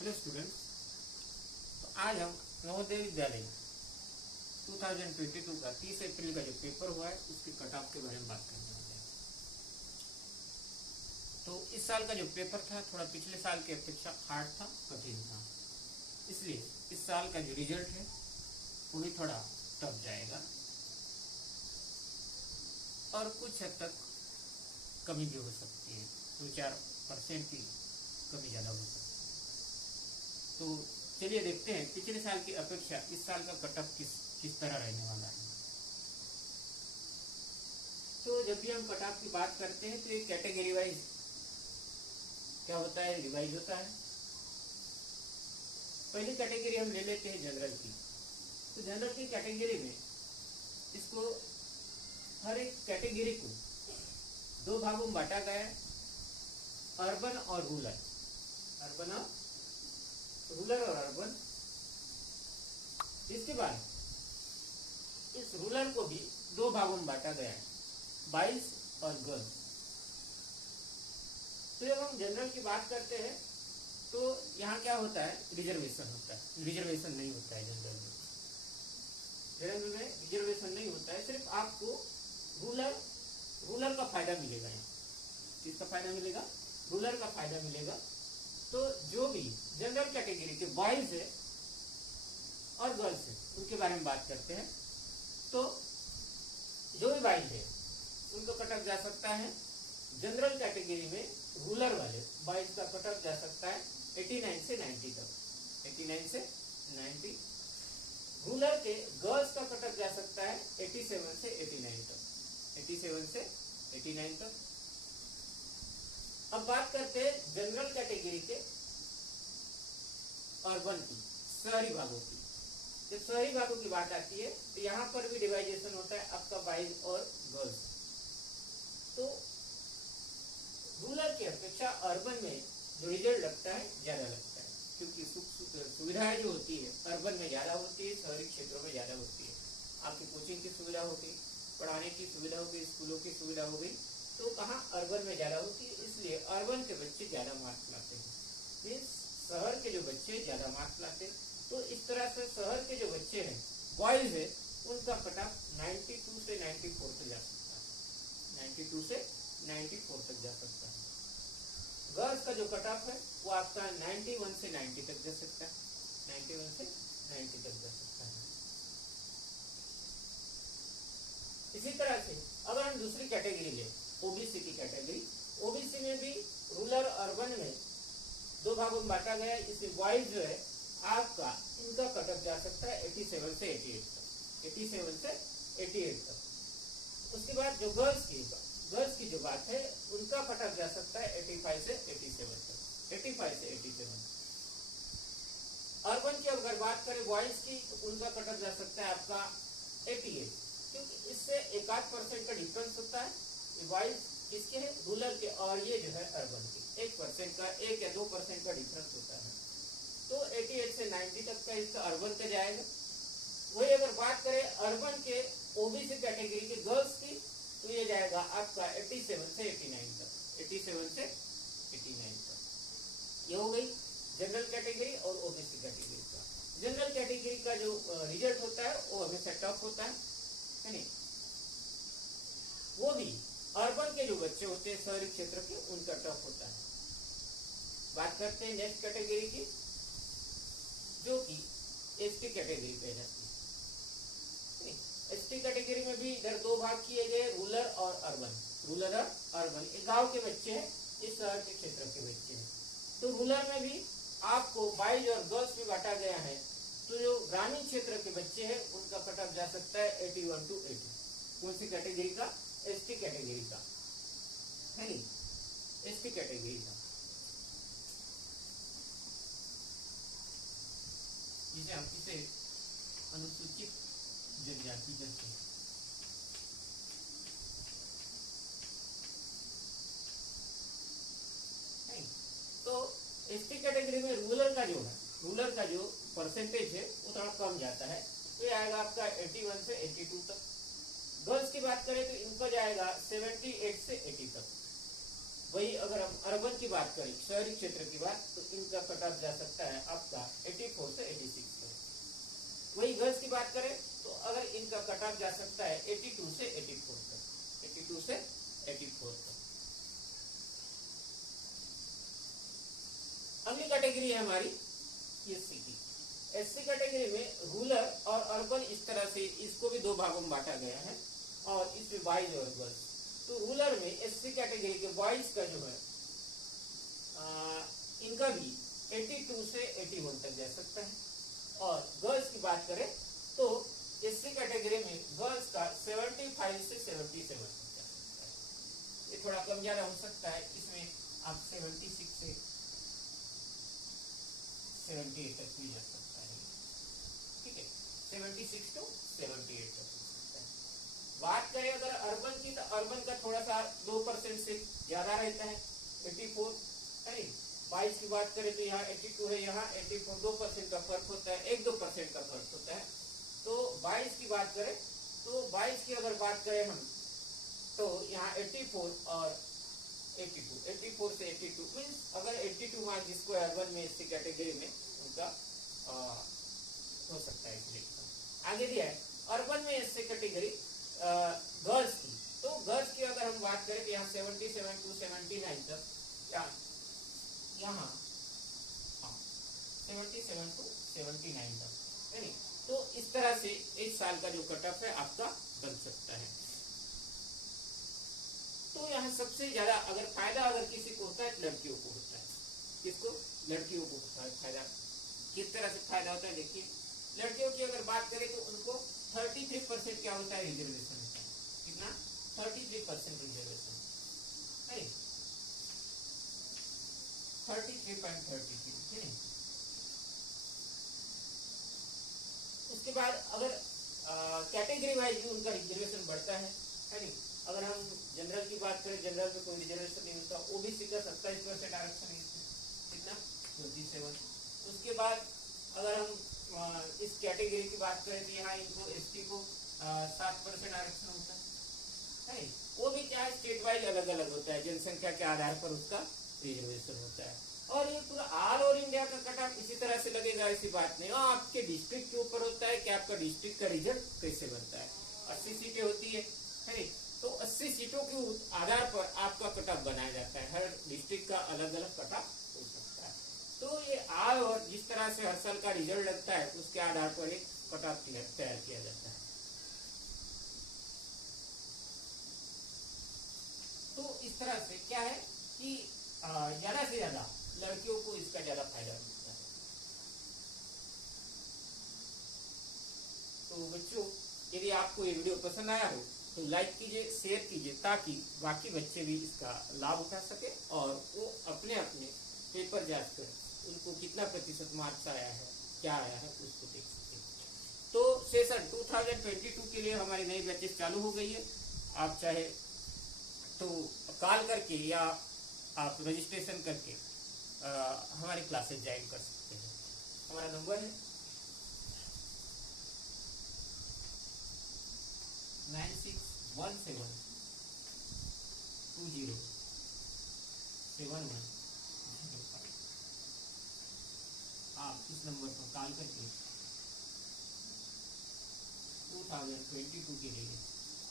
Hello students, तो आज हम नवोदय विद्यालय 2022 का 30 अप्रैल का जो पेपर हुआ है उसके कट ऑफ के बारे में बात करने वाले हैं। तो इस साल का जो पेपर था थोड़ा पिछले साल की अपेक्षा हार्ड था, कठिन था, इसलिए इस साल का जो रिजल्ट है वो भी थोड़ा टफ जाएगा और कुछ हद तक कमी भी हो सकती है, 2-4% की कमी ज़्यादा हो सकती है। तो चलिए देखते हैं पिछले साल की अपेक्षा इस साल का कट ऑफ किस तरह रहने वाला है। तो जब भी हम कट ऑफ की बात करते हैं तो ये कैटेगरी वाइज क्या होता है, रिवाइज होता है। पहली कैटेगरी हम ले लेते हैं जनरल की। तो जनरल की कैटेगरी में इसको हर एक कैटेगरी को दो भागों में बांटा गया है, अर्बन और रूरल। अर्बन और रूरल और अर्बन। इसके बाद इस रूरल को भी दो भागों में बांटा गया है, बॉयज और गर्ल्स। तो जब हम जनरल की बात करते हैं तो यहाँ क्या होता है, रिजर्वेशन होता है। रिजर्वेशन नहीं होता है जनरल में। जनरल में रिजर्वेशन नहीं होता है, सिर्फ आपको रूरल का फायदा मिलेगा। यहाँ किसका फायदा मिलेगा? रूरल का फायदा मिलेगा। तो जो भी जनरल कैटेगरी के बॉयज है और गर्ल्स है उनके बारे में बात करते हैं। तो जो भी बॉयज है उनको कट ऑफ जा सकता है जनरल कैटेगरी में। रूरल वाले बॉयज का कट ऑफ जा सकता है 89 से 90 तक, 89 से 90। रूरल के गर्ल्स का कट ऑफ जा सकता है 87 से 89 तक, 87 से 89 तक। अब बात करते हैं जनरल कैटेगरी के अर्बन की, शहरी भागों की। जब शहरी भागों की बात आती है तो यहाँ पर भी डिवाइडेशन होता है आपका बॉयज और गर्ल्स। तो रूरल की अपेक्षा अर्बन में जो रिजल्ट लगता है ज्यादा लगता है, क्योंकि सुविधाएं जो होती है अर्बन में ज्यादा होती है, शहरी क्षेत्रों में ज्यादा होती है। आपकी कोचिंग की सुविधा होगी, पढ़ाने की सुविधा होगी, स्कूलों की सुविधा होगी, तो कहाँ अर्बन में ज्यादा होती है। इसलिए अर्बन के बच्चे ज्यादा मार्क्स लाते हैं, मीन्स शहर के जो बच्चे ज्यादा मार्क्स लाते हैं। तो इस तरह से शहर के जो बच्चे हैं बॉयज है उनका कट ऑफ 92 से 94 तक जा सकता है, 92 से 94 तक जा सकता है। गर्ल्स का जो कट ऑफ है वो आपका 91 से 90 तक जा सकता है, 91 से 90 तक जा सकता है। इसी तरह से अगर हम दूसरी कैटेगरी ले, ओबीसी की कैटेगरी, ओबीसी में भी रूरल अर्बन में दो भागों में बांटा गया है। इसमें बॉयज जो है आपका इनका कट ऑफ जा सकता है 87 से 88 तक, 87 से 88 तक। उसके बाद जो गर्ल्स की जो बात है उनका कट ऑफ जा सकता है 85 से 87 तक, 85 से 87। अर्बन की अगर बात करें बॉयज की तो उनका कट ऑफ जा सकता है आपका 88, क्योंकि इससे 1-8% का डिफरेंस होता है। बॉयज किसके है? रूरल के, और ये जो है अर्बन के 1% का, 1 या 2% का डिफरेंस होता है। तो 88 से 90 तक का इसका अर्बन का जाएगा। वही अगर बात करें अर्बन के ओबीसी कैटेगरी के गर्ल्स की तो ये जाएगा आपका 87 से 89 तक, 87 से 89 तक। ये हो गई जनरल कैटेगरी और ओबीसी कैटेगरी का। जनरल कैटेगरी का जो रिजल्ट होता है वो हमेशा टफ होता है नहीं? वो भी अर्बन के जो बच्चे होते हैं शहरी क्षेत्र के उनका टफ होता है। बात करते हैं नेक्स्ट कैटेगरी की, जो कि एसटी कैटेगरी पे जाती है। एसटी कैटेगरी में भी इधर दो भाग किए गए, रूरल और अर्बन। रूरल और अर्बन, एक गांव के बच्चे हैं, इस शहर के क्षेत्र के बच्चे हैं। तो रूरल में भी आपको बॉयज और गर्ल्स में बांटा गया है। तो जो ग्रामीण क्षेत्र के बच्चे हैं उनका कट ऑफ जा सकता है 81 to 80। कौन सी कैटेगरी का? एसटी कैटेगरी का, है नहीं? एसटी कैटेगरी का, जिसे हम इसे अनुसूचित जनजाति कहते हैं। तो एसटी कैटेगरी में रूरल का जो परसेंटेज है वो थोड़ा कम जाता है, तो ये आएगा आपका 81 से 82 तक। गर्ल्स की बात करें तो इनका जाएगा 78 से 80 तक, वही अगर हम अर्बन की बात करें, शहरी क्षेत्र की बात, तो इनका कट ऑफ जा सकता है आपका 84 से 86 तक। वही गर्ल्स की बात करें तो अगर इनका कट ऑफ जा सकता है 82 से 84 तक, 82 से 84 तक। अगली कैटेगरी है हमारी एससी की। एससी कैटेगरी में रूरल और अर्बन इस तरह से इसको भी दो भागों में बांटा गया है और इसमें बॉयज और गर्ल्स। तो रूरल में एससी कैटेगरी के बॉयज का जो है इनका भी 82 से 81 तक जा सकता है और गर्ल्स की बात करें तो एससी कैटेगरी में गर्ल्स का 75 से 77 तक जा सकता है। ये थोड़ा कम ज्यादा हो सकता है, इसमें आप 76 से 78 तक भी जा सकता है। ठीक है, 76 टू 78 तक हो सकता है। बात करें अगर अर्बन की, तो अर्बन का थोड़ा सा 2% से ज्यादा रहता है, 84 है। 22 की बात करें तो यहाँ 82 है, यहाँ 84, 2% का फर्क होता है, 1-2% का फर्क होता है। तो 22 की बात करें तो 22 की अगर बात करें हम तो यहाँ 84 और 84 से 82 मीन्स अगर 82 मार्क्स जिसको अर्बन में इसी कैटेगरी में उनका हो सकता है सिलेक्शन। आगे दिया है अर्बन में इसी कैटेगरी गर्ल्स की, तो गर्ल्स की अगर हम बात करें तो यहाँ 77 टू 79 तक, यहाँ 77 टू 79 तक है नहीं। तो इस तरह से एक साल का जो कट ऑफ है आपका बन सकता है। तो यहाँ सबसे ज्यादा अगर फायदा अगर किसी को होता है लड़कियों को होता है। किसको? लड़कियों को होता है फायदा। किस तरह से फायदा होता है देखिए, लड़कियों की अगर बात करें तो उनको 33% क्या होता है रिजर्वेशन होता है। कितना? 33% रिजर्वेशन है, 33.33 है। उसके बाद अगर कैटेगरी वाइज भी उनका रिजर्वेशन बढ़ता है नहीं। अगर हम जनरल की बात करें, जनरल में कोई रिजर्वेशन नहीं होता, ओबीसी का 27% आरक्षण है, कितना? 27। उसके बाद अगर हम इस कैटेगरी की बात करें तो यहाँ इनको एसटी को 7% आरक्षण होता है। वो भी क्या है, स्टेट वाइज अलग अलग होता है, जनसंख्या के आधार पर उसका रिजर्वेशन होता है। और ये पूरा ऑल ओवर इंडिया का कट ऑफ इसी तरह से लगेगा, ऐसी बात नहीं। और आपके डिस्ट्रिक्ट के ऊपर होता है कि आपका डिस्ट्रिक्ट का रिजल्ट कैसे बनता है। 80 सीटें होती है नहीं, तो 80 सीटों के आधार पर आपका कट ऑफ बनाया जाता है। हर डिस्ट्रिक्ट का अलग अलग कट ऑफ हो सकता है। तो ये ऑल ओवर जिस तरह से हर साल का रिजल्ट लगता है उसके आधार पर एक कट ऑफ तैयार किया जाता है। तो इस तरह से क्या है कि ज्यादा से ज्यादा लड़कियों को इसका ज्यादा फायदा मिलता है। तो बच्चों, यदि आपको ये वीडियो पसंद आया हो तो लाइक कीजिए, शेयर कीजिए, ताकि बाकी बच्चे भी इसका लाभ उठा सके और वो अपने अपने पेपर जांच कर उनको कितना प्रतिशत मार्क्स आया है, क्या आया है, उसको देख सके। तो सेशन 2022 के लिए हमारी नई बैचेस चालू हो गई है। आप चाहे तो कॉल करके या आप रजिस्ट्रेशन करके हमारी क्लासेस ज्वाइन कर सकते हैं। हमारा नंबर है 9617207105। आप इस नंबर पर कॉल करके 2022 के लिए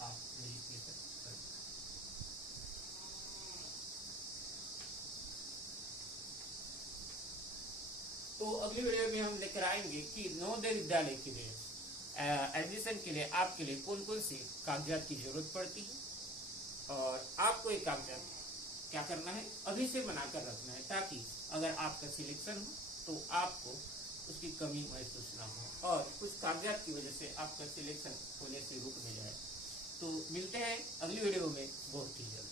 आप रजिस्ट्रेशन करें। तो अगली वीडियो में हम लेकर आएंगे कि नवोदय विद्यालय के लिए एडमिशन के लिए आपके लिए कौन कौन सी कागजात की जरूरत पड़ती है और आपको एक कागजात क्या करना है अभी से बनाकर रखना है, ताकि अगर आपका सिलेक्शन हो तो आपको उसकी कमी महसूस ना हो और कुछ कागजात की वजह से आपका सिलेक्शन होने से रुक न जाए। तो मिलते हैं अगली वीडियो में बहुत ही जल्द।